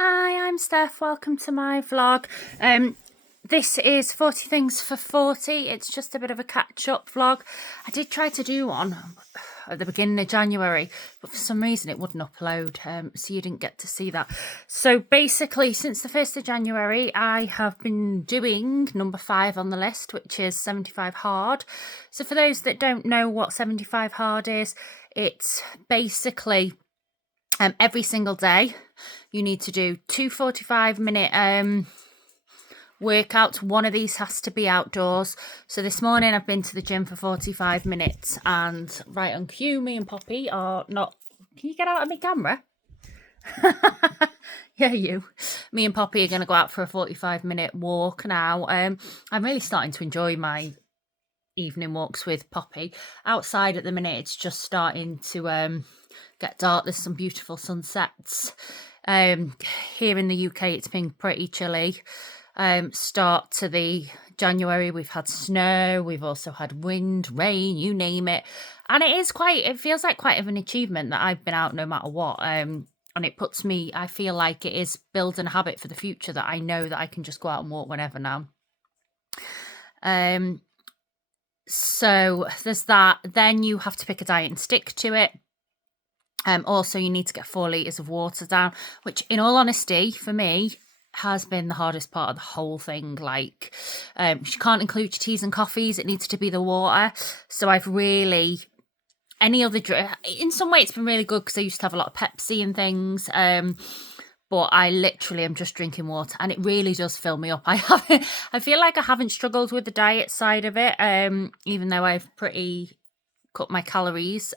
Hi, I'm Steph. Welcome to my vlog. This is 40 Things for 40. It's just a bit of a catch-up vlog. I did try to do one at the beginning of January, but for some reason it wouldn't upload, so you didn't get to see that. So basically, since the 1st of January, I have been doing number 5 on the list, which is 75 hard. So for those that don't know what 75 hard is, it's basically every single day you need to do two 45-minute workouts. One of these has to be outdoors. So this morning I've been to the gym for 45 minutes and right on cue, me and Poppy are not... Can you get out of my camera? Yeah, you. Me and Poppy are going to go out for a 45-minute walk now. I'm really starting to enjoy my evening walks with Poppy. Outside at the minute it's just starting to get dark. There's some beautiful sunsets. Here in the UK it's been pretty chilly. Start to the January we've had snow, we've also had wind, rain, you name it, and it feels like quite of an achievement that I've been out no matter what. And it puts me, I feel like it is building a habit for the future that I know that I can just go out and walk whenever now. So there's that. Then you have to pick a diet and stick to it. Also, you need to get 4 litres of water down, which in all honesty, for me, has been the hardest part of the whole thing. Like, you can't include your teas and coffees. It needs to be the water. So I've really, any other drink, in some way it's been really good because I used to have a lot of Pepsi and things. But I literally am just drinking water and it really does fill me up. I feel like I haven't struggled with the diet side of it, even though I've pretty cut my calories.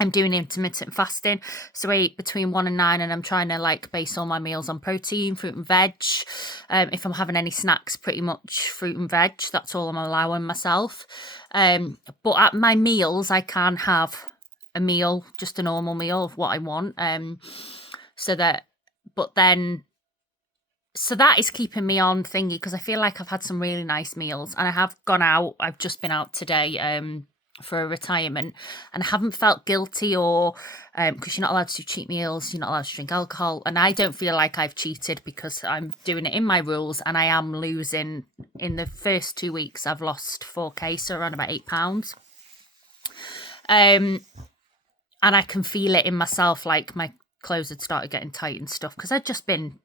I'm doing intermittent fasting, so I eat between 1 and 9, and I'm trying to like base all my meals on protein, fruit and veg. If I'm having any snacks, pretty much fruit and veg. That's all I'm allowing myself. But at my meals, I can have a meal, just a normal meal of what I want. So that is keeping me on thingy because I feel like I've had some really nice meals and I have gone out. I've just been out today for a retirement and I haven't felt guilty or because you're not allowed to do cheat meals, you're not allowed to drink alcohol, and I don't feel like I've cheated because I'm doing it in my rules and I am losing. In the first 2 weeks I've lost 4k, so around about £8. And I can feel it in myself, like my clothes had started getting tight and stuff because I'd just been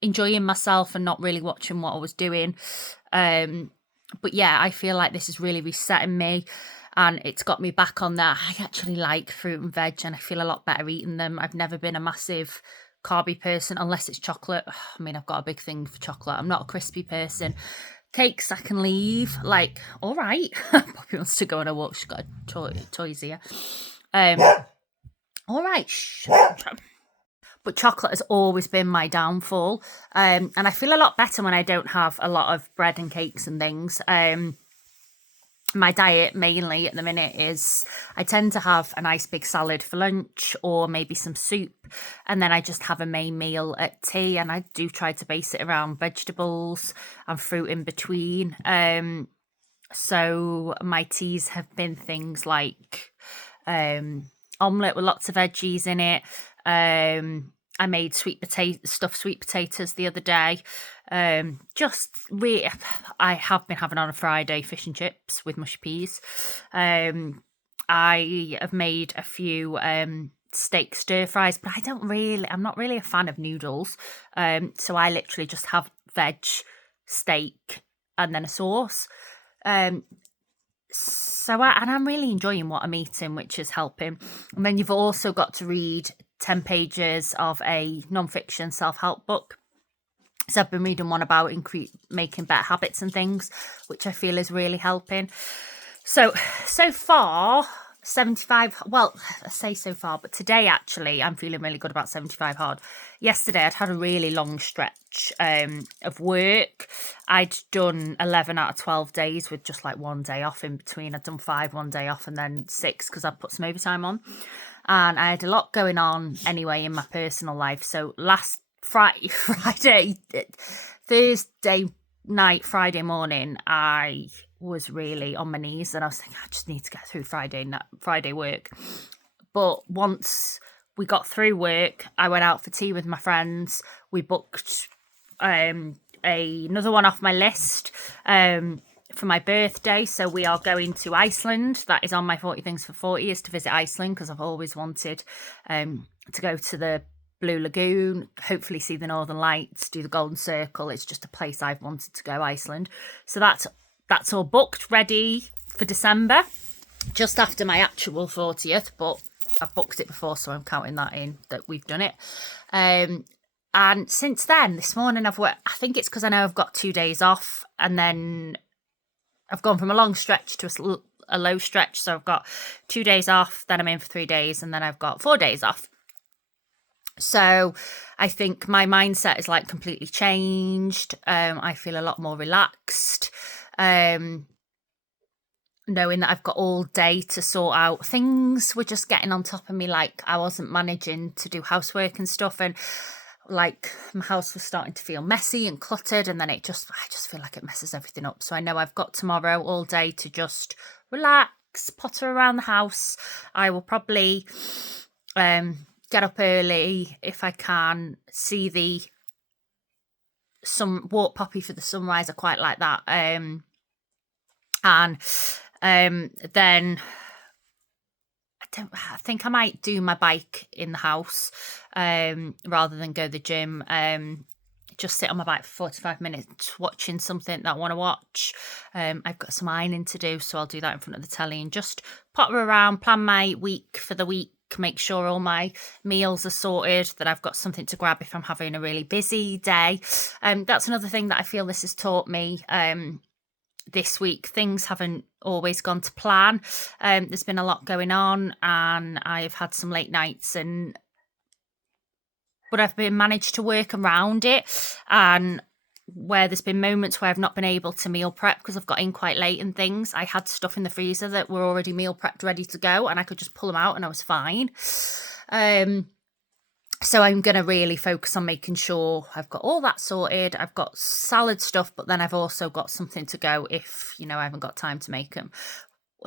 enjoying myself and not really watching what I was doing. But yeah, I feel like this is really resetting me and it's got me back on that. I actually like fruit and veg and I feel a lot better eating them. I've never been a massive carby person unless it's chocolate. I mean, I've got a big thing for chocolate. I'm not a crispy person. Cakes I can leave, like, all right. Poppy wants to go on a walk. She's got a toys here. All right. But chocolate has always been my downfall. And I feel a lot better when I don't have a lot of bread and cakes and things. My diet mainly at the minute is I tend to have a nice big salad for lunch or maybe some soup. And then I just have a main meal at tea. And I do try to base it around vegetables and fruit in between. So my teas have been things like omelette with lots of veggies in it. I made stuffed sweet potatoes the other day. I have been having on a Friday fish and chips with mushy peas. I have made a few steak stir fries, but I'm not really a fan of noodles. So I literally just have veg, steak, and then a sauce. And I'm really enjoying what I'm eating, which is helping. And then you've also got to read 10 pages of a non-fiction self-help book. So I've been reading one about making better habits and things, which I feel is really helping. So far, 75, well, I say so far, but today actually I'm feeling really good about 75 hard. Yesterday I'd had a really long stretch of work. I'd done 11 out of 12 days with just like 1 day off in between. I'd done 5 one day off and then 6 because I'd put some overtime on. And I had a lot going on anyway in my personal life. So last Thursday night, Friday morning, I was really on my knees and I was thinking, I just need to get through Friday work. But once we got through work. I went out for tea with my friends. We booked another one off my list for my birthday. So we are going to Iceland. That is on my 40 things for 40, is to visit Iceland, because I've always wanted to go to the Blue Lagoon, hopefully see the Northern Lights, do the Golden Circle. It's just a place I've wanted to go, Iceland. So that's all booked, ready for December, just after my actual 40th, but I've booked it before, so I'm counting that in, that we've done it. And since then, this morning I've worked, I think it's because I know I've got 2 days off, and then I've gone from a long stretch to a low stretch. So I've got 2 days off, then I'm in for 3 days, and then I've got 4 days off. So I think my mindset is like completely changed. I feel a lot more relaxed. Knowing that I've got all day to sort out. Things were just getting on top of me, like I wasn't managing to do housework and stuff, and like my house was starting to feel messy and cluttered, and then I just feel like it messes everything up. So I know I've got tomorrow all day to just relax, potter around the house. I will probably get up early if I can, see the walk Poppy for the sunrise. I quite like that. And then I think I might do my bike in the house rather than go to the gym. Just sit on my bike for 45 minutes watching something that I want to watch. I've got some ironing to do, so I'll do that in front of the telly and just potter around, plan my week for the week, make sure all my meals are sorted, that I've got something to grab if I'm having a really busy day. That's another thing that I feel this has taught me this week. Things haven't always gone to plan. There's been a lot going on, and I've had some late nights, but I've managed to work around it. And where there's been moments where I've not been able to meal prep because I've got in quite late and things, I had stuff in the freezer that were already meal prepped, ready to go, and I could just pull them out and I was fine. So I'm going to really focus on making sure I've got all that sorted. I've got salad stuff, but then I've also got something to go if, I haven't got time to make them.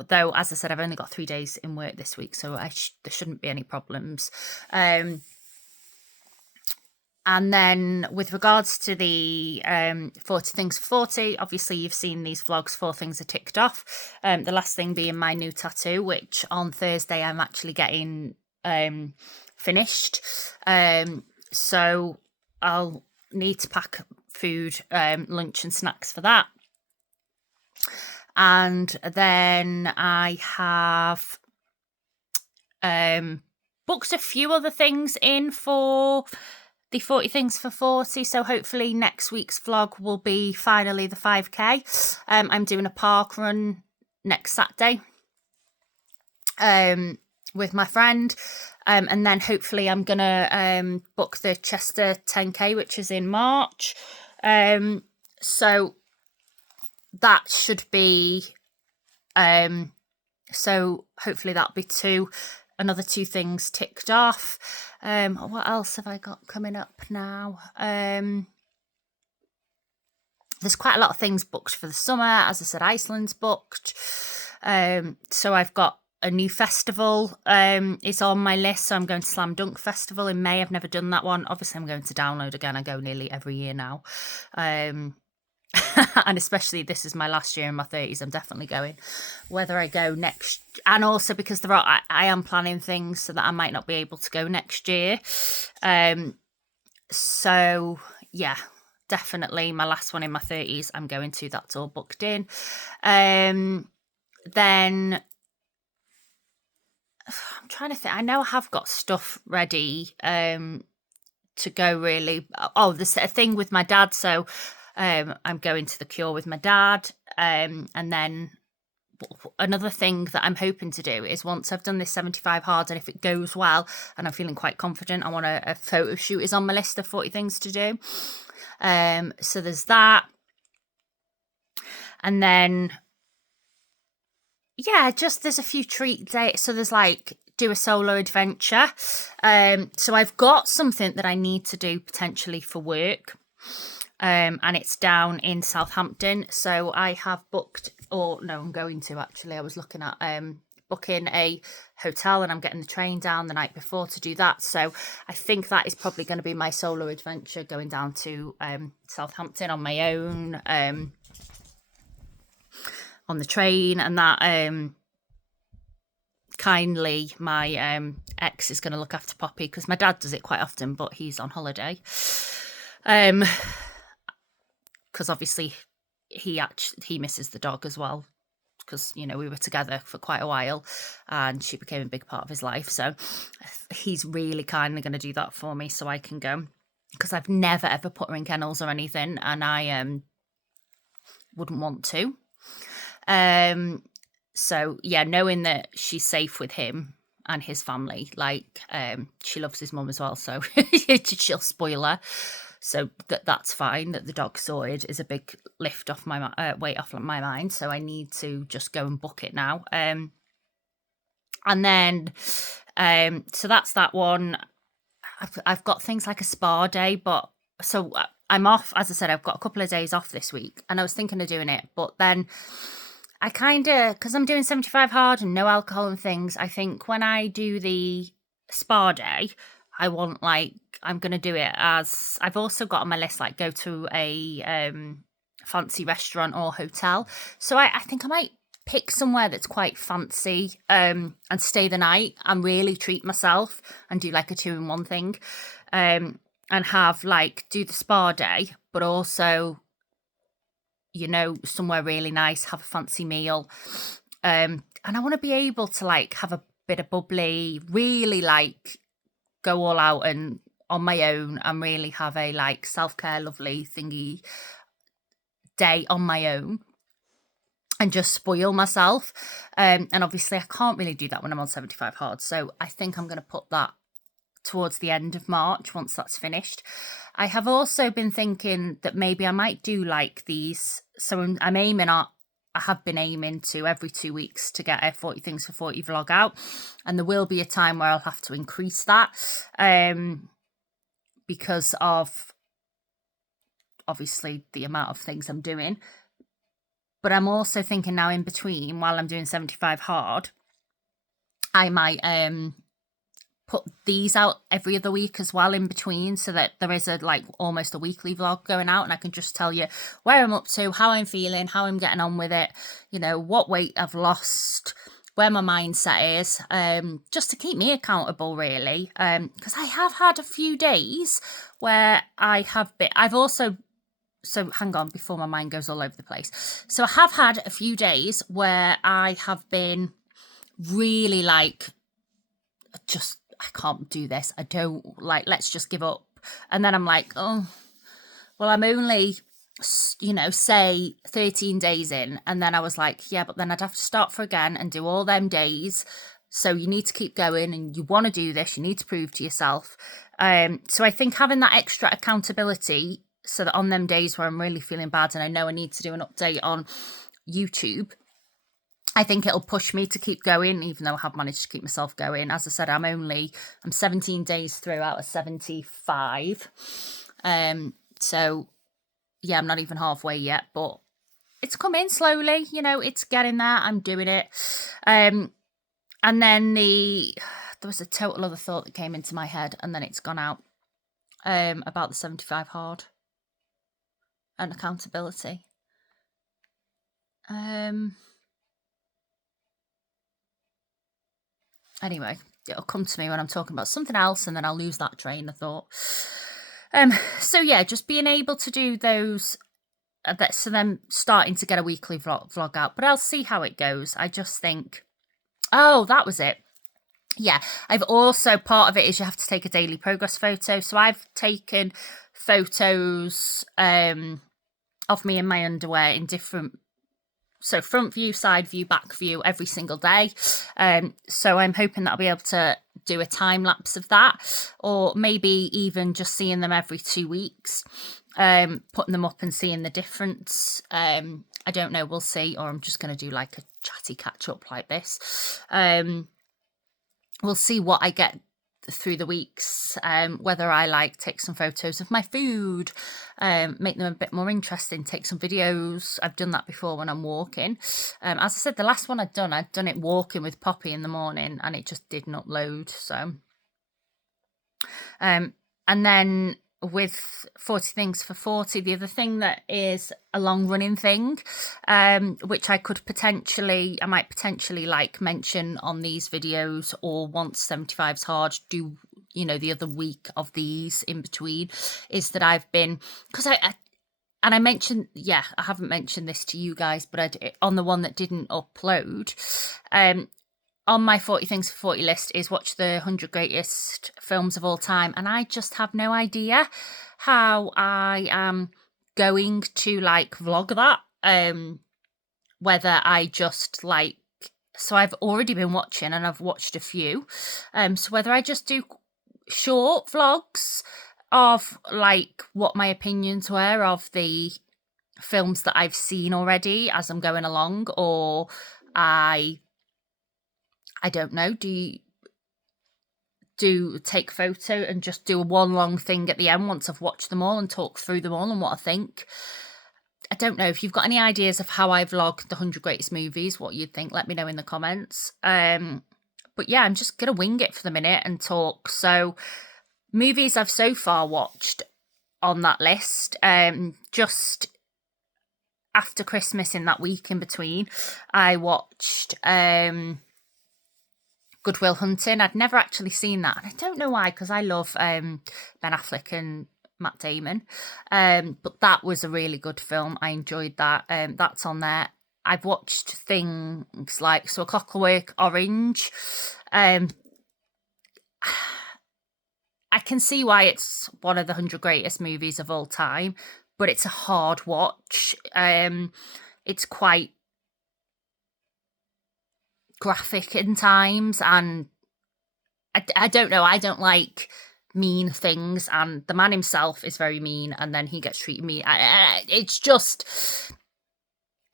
Though, as I said, I've only got 3 days in work this week, so there shouldn't be any problems. And then with regards to the 40 things for 40, obviously you've seen these vlogs, 4 things are ticked off. The last thing being my new tattoo, which on Thursday I'm actually getting finished. So I'll need to pack food, lunch and snacks for that. And then I have booked a few other things in for the 40 things for 40. So hopefully next week's vlog will be finally the 5k. I'm doing a park run next Saturday with my friend. And then hopefully I'm going to book the Chester 10k, which is in March. So that should be, so hopefully that'll be another 2 things ticked off. What else have I got coming up now? There's quite a lot of things booked for the summer. As I said, Iceland's booked. So I've got a new festival is on my list. So I'm going to Slam Dunk Festival in May. I've never done that one. Obviously, I'm going to download again. I go nearly every year now. And especially this is my last year in my 30s, I'm definitely going. Whether I go next, and also because I am planning things so that I might not be able to go next year. So yeah, definitely my last one in my 30s I'm going to. That's all booked in. Then I'm trying to think. I know I have got stuff ready to go, really. Oh, there's a thing with my dad. So I'm going to the Cure with my dad. And then another thing that I'm hoping to do is, once I've done this 75 hard, and if it goes well and I'm feeling quite confident, I want a photo shoot is on my list of 40 things to do. So there's that. And then, yeah, just there's a few treat dates. So there's like do a solo adventure. So I've got something that I need to do potentially for work. And it's down in Southampton. So I have booked, or no, I'm going to actually. I was looking at booking a hotel and I'm getting the train down the night before to do that. So I think that is probably going to be my solo adventure, going down to Southampton on my own, on the train, and that kindly my ex is going to look after Poppy, because my dad does it quite often, but he's on holiday. Because obviously he misses the dog as well, because we were together for quite a while and she became a big part of his life. So he's really kindly going to do that for me so I can go, because I've never ever put her in kennels or anything, and I wouldn't want to. So yeah, knowing that she's safe with him and his family, like she loves his mum as well, so she'll spoil her. So that's fine. That the dog's sorted is a big lift off my weight off my mind. So I need to just go and book it now. And then, so that's that one. I've got things like a spa day, but so I'm off. As I said, I've got a couple of days off this week, and I was thinking of doing it, but then I kind of, because I'm doing 75 hard and no alcohol and things, I think when I do the spa day, I want, I'm going to do it as, I've also got on my list, go to a fancy restaurant or hotel. So I think I might pick somewhere that's quite fancy and stay the night and really treat myself and do a 2-in-1 thing, and have do the spa day, but also, somewhere really nice, have a fancy meal. And I want to be able to have a bit of bubbly, really go all out and on my own and really have a self-care lovely thingy day on my own and just spoil myself. And obviously I can't really do that when I'm on 75 hard. So I think I'm going to put that towards the end of March once that's finished. I have also been thinking that maybe I might do these. So I'm aiming at, I have been aiming to every 2 weeks to get a 40 things for 40 vlog out, and there will be a time where I'll have to increase that because of obviously the amount of things I'm doing. But I'm also thinking now, in between, while I'm doing 75 hard, I might put these out every other week as well in between, so that there is almost a weekly vlog going out, and I can just tell you where I'm up to, how I'm feeling, how I'm getting on with it, what weight I've lost, where my mindset is, just to keep me accountable, really, because I have had a few days where I've also, so hang on before my mind goes all over the place. So I have had a few days where I have been really I can't do this. I don't let's just give up. And then I'm oh, well, I'm only, say 13 days in. And then I was yeah, but then I'd have to start for again and do all them days. So you need to keep going, and you want to do this. You need to prove to yourself. So I think having that extra accountability, so that on them days where I'm really feeling bad and I know I need to do an update on YouTube, I think it'll push me to keep going, even though I have managed to keep myself going. As I said, I'm 17 days through out of 75. So yeah, I'm not even halfway yet, but it's coming slowly, it's getting there. I'm doing it. And then there was a total other thought that came into my head and then it's gone out, about the 75 hard and accountability. Anyway, it'll come to me when I'm talking about something else, and then I'll lose that train of thought. So yeah, just being able to do those, so then starting to get a weekly vlog out, but I'll see how it goes. I just think, oh, that was it. Yeah, I've also, part of it is you have to take a daily progress photo. So I've taken photos of me in my underwear in different, so front view, side view, back view, every single day. So I'm hoping that I'll be able to do a time lapse of that, or maybe even just seeing them every 2 weeks, putting them up and seeing the difference. I don't know, we'll see, or I'm just going to do a chatty catch up like this. We'll see what I get through the weeks, whether I like take some photos of my food, make them a bit more interesting, take some videos. I've done that before when I'm walking. As I said, the last one I'd done it walking with Poppy in the morning, and it just didn't upload. So, and then with 40 Things for 40, the other thing that is a long running thing, which I might potentially like mention on these videos, or once 75's hard, do, you know, the other week of these in between, is that I've been, because I mentioned, I haven't mentioned this to you guys, but on the one that didn't upload, on my 40 Things for 40 list is watch the 100 greatest films of all time. And I just have no idea how I am going to like vlog that. Whether I just like, so I've already been watching and I've watched a few. So whether I just do short vlogs of like what my opinions were of the films that I've seen already as I'm going along, or I don't know, do take photo and just do one long thing at the end once I've watched them all and talk through them all and what I think. I don't know if you've got any ideas of how I vlog the 100 greatest movies, what you'd think, let me know in the comments. But yeah, I'm just going to wing it for the minute and talk. So movies I've so far watched on that list, just after Christmas in that week in between, I watched Good Will Hunting. I'd never actually seen that, and I don't know why, because I love Ben Affleck and Matt Damon. But that was a really good film. I enjoyed that. That's on there. I've watched things like A Clockwork Orange. I can see why it's one of the 100 greatest movies of all time, but it's a hard watch. It's quite graphic in times, and I don't know, I don't like mean things, and the man himself is very mean, and then he gets treated mean. It's just,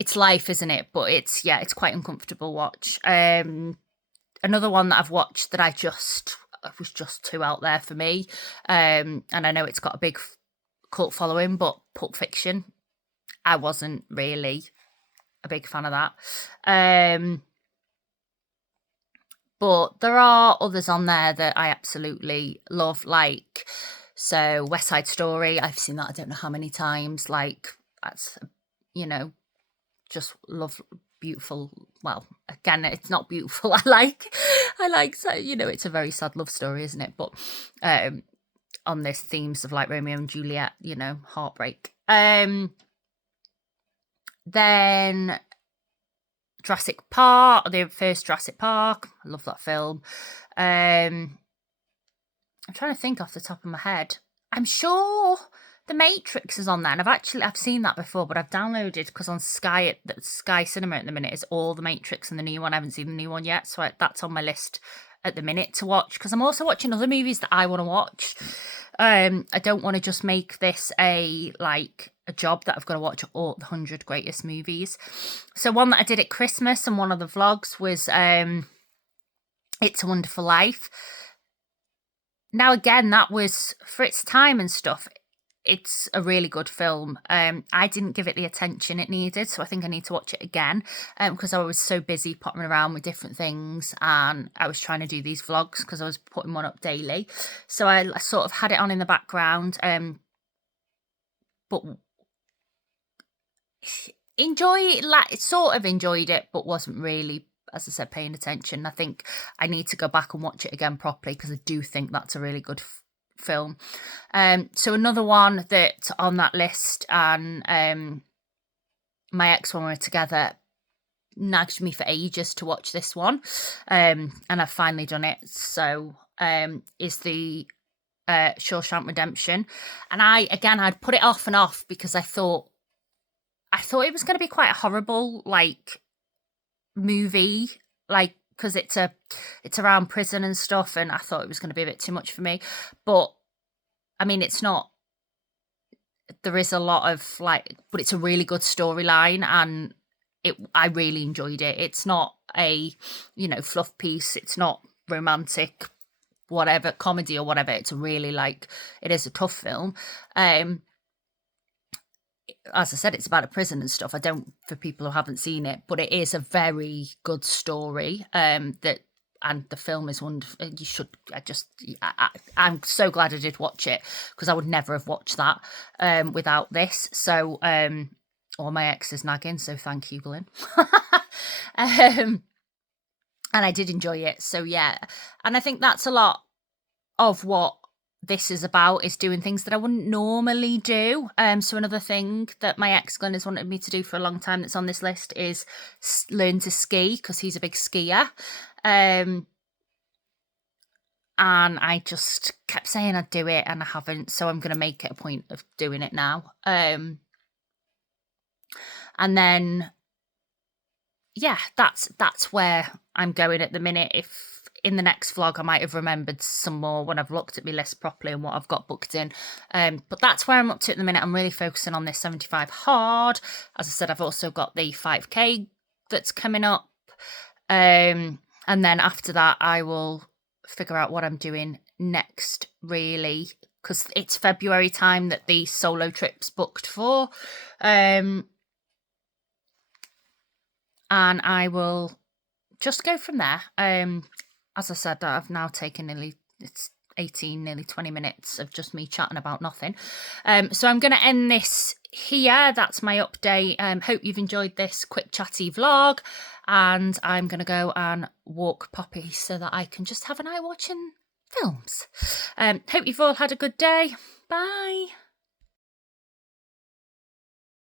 it's life, isn't it? But it's quite uncomfortable watch. Another one that I've watched that was just too out there for me, and I know it's got a big cult following, but Pulp Fiction, I wasn't really a big fan of that. But there are others on there that I absolutely love, like, so West Side Story. I've seen that I don't know how many times. Like, that's, you know, just love, beautiful. Well, again, it's not beautiful. I like, so, you know, it's a very sad love story, isn't it? But on this themes of like Romeo and Juliet, you know, heartbreak. Then Jurassic Park, the first Jurassic Park. I love that film. I'm trying to think off the top of my head. I'm sure The Matrix is on there, and I've seen that before, but I've downloaded, because on Sky Cinema at the minute is all The Matrix and the new one. I haven't seen the new one yet, so that's on my list at the minute to watch, because I'm also watching other movies that I want to watch. I don't want to just make this a job that I've got to watch all the 100 greatest movies. So one that I did at Christmas and one of the vlogs was It's a Wonderful Life. Now again, that was, for its time and stuff, it's a really good film. I didn't give it the attention it needed, so I think I need to watch it again, because I was so busy popping around with different things, and I was trying to do these vlogs because I was putting one up daily. So I sort of had it on in the background, but sort of enjoyed it, but wasn't really, as I said, paying attention. I think I need to go back and watch it again properly, because I do think that's a really good film. So another one that on that list, and my ex, when we were together, nagged me for ages to watch this one, and I've finally done it. So is the Shawshank Redemption. And I'd put it off and off because I thought it was going to be quite a horrible movie, because it's around prison and stuff, and I thought it was going to be a bit too much for me. But I mean, it's not. There is a lot of but it's a really good storyline, and I really enjoyed it. It's not a fluff piece. It's not romantic. whatever, comedy or whatever. It's really like, it is a tough film. As I said, it's about a prison and stuff. I don't, for people who haven't seen it, but it is a very good story. That, and the film is wonderful. You should. I'm so glad I did watch it, because I would never have watched that without this. So, or my ex is nagging. So thank you, Glyn. And I did enjoy it. So yeah, and I think that's a lot of what this is about, is doing things that I wouldn't normally do. So another thing that my ex Glenn has wanted me to do for a long time that's on this list is learn to ski, because he's a big skier. And I just kept saying I'd do it, and I haven't. So I'm going to make it a point of doing it now. And then, yeah, that's where I'm going at the minute. If in the next vlog I might have remembered some more when I've looked at my list properly and what I've got booked in. But that's where I'm up to at the minute. I'm really focusing on this 75 hard. As I said, I've also got the 5k that's coming up. And then after that, I will figure out what I'm doing next, really, because it's February time that the solo trip's booked for. And I will just go from there. As I said, I've now taken nearly 20 minutes of just me chatting about nothing. So I'm going to end this here. That's my update. Hope you've enjoyed this quick chatty vlog. And I'm going to go and walk Poppy so that I can just have an eye watching films. Hope you've all had a good day. Bye.